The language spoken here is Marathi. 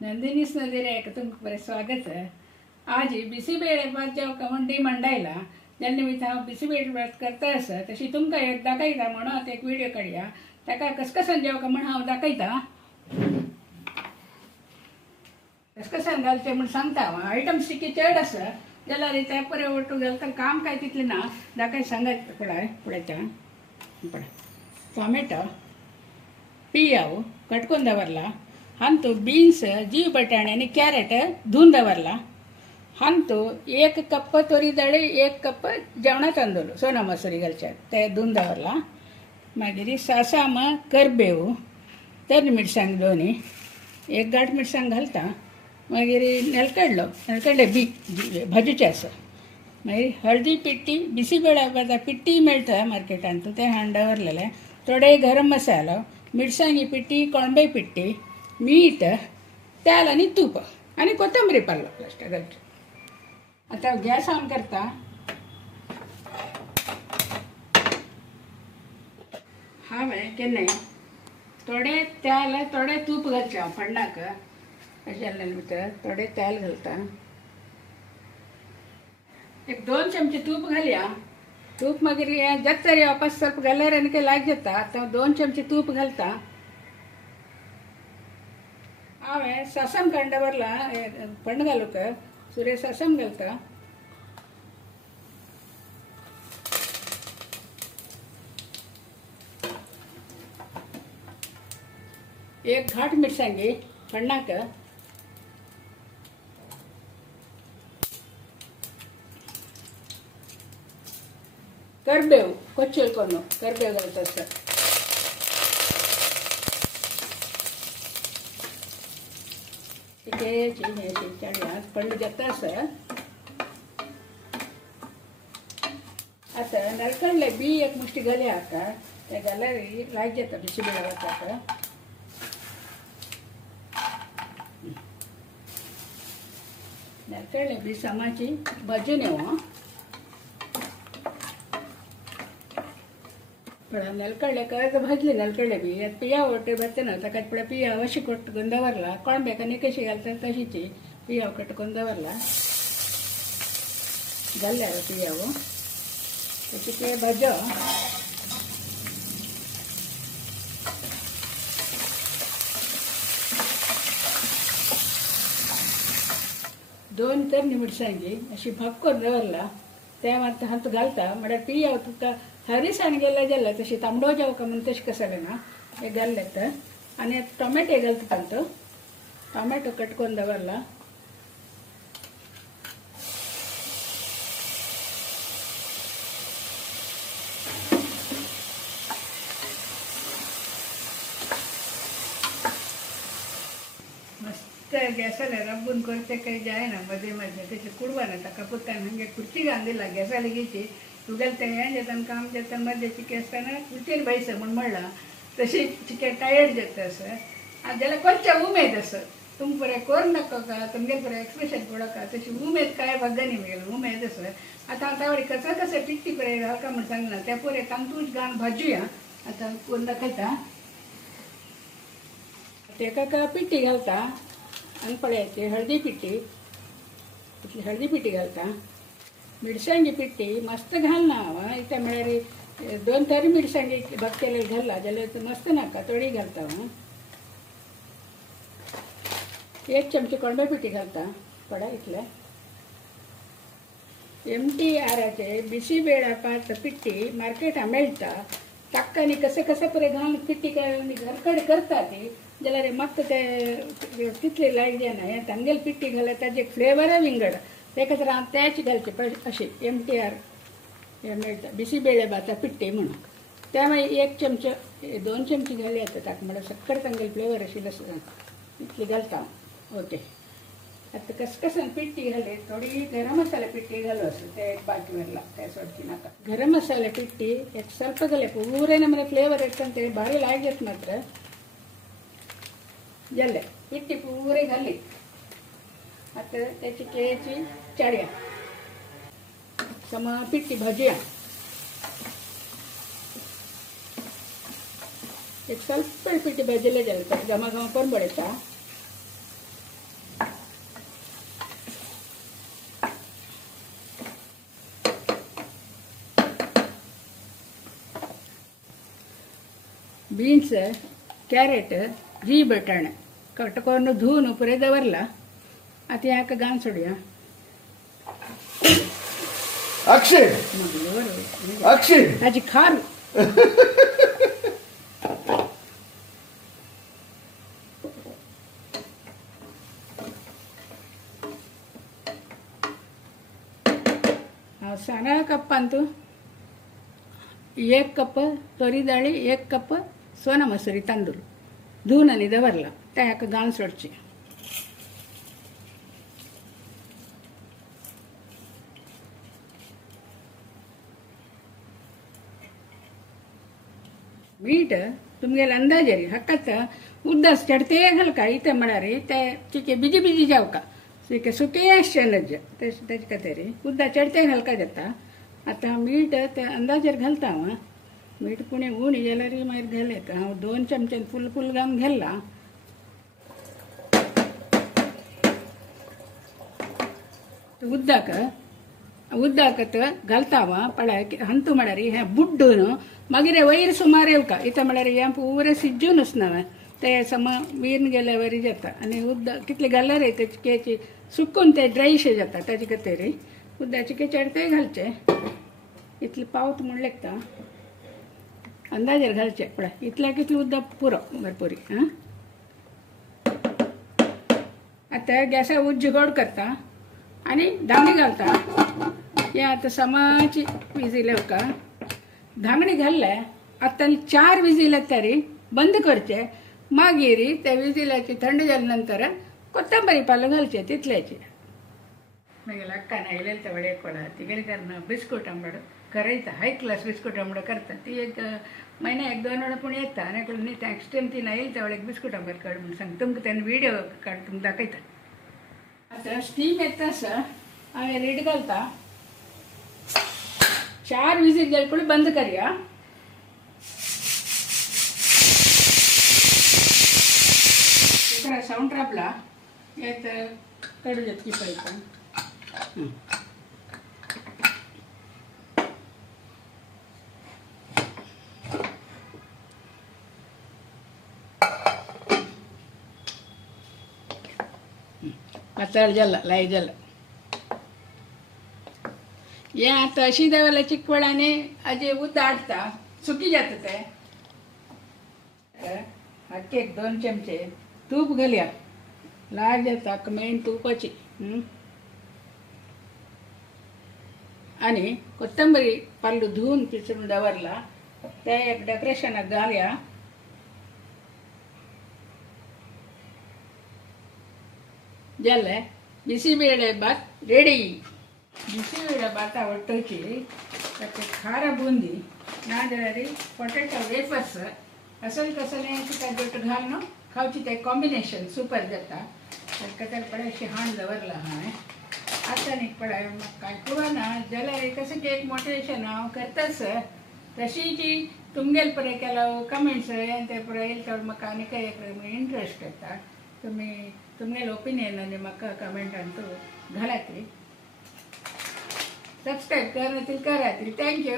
ನಂದಿನಿಸ್ ನದಿರೇಕ तुमचे स्वागत है। आज ही बिसीबेळे भात जेव कवंडी मंडायला ज्या निमित्त हांव बिसीबेळे भात करता आसा तशी तुमकां एक दाखयता म्हणून एक व्हिडिओ काडया। ताका कसकसान जेवका म्हण हांव दाखयता। कसकसान घालचें म्हण सांगता हांव। आयटम्स तितके चड आसा जाल्यार ते परे वटू घालता काम काय तितलें ना। दाखय सांगत पळयता पळय टोमॅटो पियाव कटकून दवरला। हंतु बीन्स जी बटाणे आणि कॅरेट धुवन दवरला। हंतु 1 कप तोरी दाळी 1 कप जेवणा तांदूळ सोना मसुरी घालचे ते धुवन दवरला। मागीर सासाम करबेव तर मिरसांग दोनी 1 गांठ मिरसांग घालता। मागीर नेलकड्डे बी भाजूचे आसा। मागीर हळदी पिट्टी बिसीबेळा पिट्टी मेळटा मार्केटांत ते हाडून दवरलेले। थोडे गरम मसालो मिरसांगी पिट्टी कोळंबे पिट्टी मीठ तेल आणि तूप आणि कोथंबरी पालो लास्ट घालचे। आता गॅस ऑन करता। हांवें केन्नाय थोडे तेल थोडे तूप घालचे हांव फण्णाक अशें भितर थोडे तेल घालता। 1-2 चमचे तूप घालया। तूप मागीर जाता तरी वापस ಸ್ವಲ್ಪ घाल्यार आनी लायक जाता। आतां 2 चमचे तूप घालता। हांवें सासम काडून दवरला फण्ण घालूंक सुरे सासम घालता। एक घाट मिरसांगी फण्णाक करबेव कोच्चेल कोन्नु करबेव घालता सर। पंड जाता आसा। आता नेलकड्डे बी 1 मुष्टी घालया। आता ते घाल्यार लायक जाता बिसीबेळे भाताक। नेलकड्डे बी समाची भाजून येवं। नेलकड्डे कर्द भाजले नेलकड्डे बी पिया वटे बसतना ताका पुढे पिया अशी कटकून दवरला। कोळंब्याक कशी घालता तशीची पियाव कटकून दवरला। घाल्यार पियाव तशी ते भाजो। दोन तरणी मिरसांगी अशी भाग करून दवरला। ते मात हात घालता म्हळ्यार पियाव तुका हरिसाण गेले जाल्यार तशी तांबडो जेवका म्हणून तशें कशें ना हे घालले तर। आनी टोमॅटो घालता तो टोमॅटो कट करून दवरला। मस्त गॅसाला रब्बून करते काही जायना मजे मजे तशें कुडवा ना ताका पुतान हांगे खुर्ची घालून दिला गॅसा लेगीची तुगेल तें हें जाता काम जाता मजा चिके आसतना खुर्चीर बयस म्हूण म्हणला तशी चिके टायर्ड जाता आसा। जाल्यार कोणच्या उमेद आसा तुम पळय कोर नाका का तुमगे पळय एक्सप्रेशन पडोका तशी उमेद काय बग्गनी मेळ उमेद आसा। आतां हांव तावरी कसं पिट्टी पळय घालका म्हूण सांगना ते पळय तांतूच घालून भाजूया। आतां कोण दाखयता तेका पिट्टी घालता आनी पळयाची हळदी पिट्टी घालता। मिरसांगी पिट्टी मस्त घालना हांव इतल्या म्हळ्यार 2 तरी मिरसांगी भाग केले घालला जाल्यार मस्त नाका थोडी घालता हांव। 1 चमचे कोळंबे पिट्टी घालता पळय इतले। MTRचे बिसीबेळा भात पिट्टी मार्केटां मेळटा ताका न्ही कसं पळय घालून पिट्टी घरकडे करता ती जाल्यार मात ते तितले लायक जायना। हे तांगेल पिट्टी घाल्यार ताजे फ्लेवर विंगड ते खातीर हांव तेच घालचे अशी MTR हे मेळटा बिसीबेळे भाता पिट्टी म्हणून। त्या मागीर 1 चमचो 2 चमचे घाले येता ताका म्हळ्यार सक्कर तांगेल फ्लेवर आशिल्लो इतली घालता। ओके आतां कसकसान पिट्टी घाली थोडी गरम मसाला पिट्टी घालू असो ते एक बाकी वरला ते सोडची नाका। गरम मसाला पिट्टी एक ಸ್ವಲ್ಪ घाले पूरे नमूने फ्लेवर येता ते भारी लायक जाता मात्र जाले पिट्टी पूरे घाली। आता त्याची केळीची चाळया समा पिट्टी भाजूया। एक ಸ್ವಲ್ಪ पिट्टी भाजले जाले घमा घमा पण बळयता ಬೀನ್ಸ್ ಕ್ಯಾರೆಟ್ ಜೀ ಬಟಾಣೆ ಕಟ್ಕೊಂಡು ಧೂನು ಪುರೆ ದವರ್ಲ ಅತಿ ಯಾಕೆ ಗಾನ್ ಸುಡಿಯ ಅಕ್ಷಯ್ ಅಕ್ಷಯ್ ಅಜ್ಜಿ ಖಾರು सना कप अंतू 1 कप तोरी डाळी 1 कप सोना मसुरी तांदूळ धुवून आणि दवरला त्या हाका घालून सोडची मीठ तुमगेला अंदाजे री हक्कात उद्दास चढते घालका इथे म्हणारे ते तिके बिजी बिजी जाव का ठीक सुके नज त्याची कथे रे उद्दा चढते घालका जाता आता मीठ ते अंदाजेर घालता हांव मीठ पुणे उणी जाल्यार मागीर घालयता हांव 2 चमच्यान फुल फुल घालून घालला उद्दाक घालता हांव पळय हंतू म्हळ्यार हे बुड्डून मागीर वयर सुमार येवका इथं म्हळ्यार हे पुरे सिज्जून वचना ते सम वीन गेल्या वरी जाता आनी उद्दा कितले घाल्यार तेची केची सुकून ते ड्रायशे जाता ताजे खातीर उद्दाचे के चडते घालचे इतले पावत म्हण लागता अंदाजेर घालचे पळय इतल्या कितले उद्दा पुरो भरपुरी आं आतां गॅसार उज्ज गोड करता आनी धांगडी घालता हे आतां समाची विजील येवका धांगडी घाल्ले आतां 4 विजील येता रे बंद करचे मागीर त्या विजिलाची थंड जाल्या नंतर कोथंबरी पालो घालचे तितल्याचे मागीर अक्कान आयलेले ते वडे कोडा तिगेले करना बिस्कूट आंबडो करयता हाय क्लास बिस्कूट आंबडो करता ती एक महिना 1-2 वडा पूण येता आनी न्ही नेक्स्ट टायम ती आयली त्या वडेक बिस्कूट आंबड काड म्हूण सांग तुमकां तेन्ना व्हिडिओ काड तुमकां दाखयता आतां स्टीम येता आसा हांवें लीड घालता 4 विजील जाले पूण बंद करया साउंड राबला यात काढू देत की पाहिजे आता जल्ला लाई जल्ला हे आता अशी देवाला चिकवडाने अजे उद्द आडता सुकी जाता ते हाके 2 चमचे तूप घालया लाड जाता मेन तुपाची आणि कोथंबरी पालू धुवून पिसून दवरला ते एक डेकोरेशनाक घालया जाले बिसिबेळे भात रेडी बिसिबेळे भात आवडटची ताचे खारा बुंदी नाजाल्यार पोटेटो वेफर्स असल कसले ताजेट घालून खावची ते कॉम्बिनेशन सुपर जाता ताका पळय हाण दवरला हांवें आतां न्ही पळय कांय कळना जाल्यार कशें की एक मोटिवेशन हांव करताच तशी जी तुमगेल पळय केला कमेंट्स ते पळय येयले तर म्हाका आनी एक इंट्रस्ट येता तुमी तुमगेल ओपिनियन आनी म्हाका कमेंटान घालात रे सबस्क्रायब करात करात थँक्यू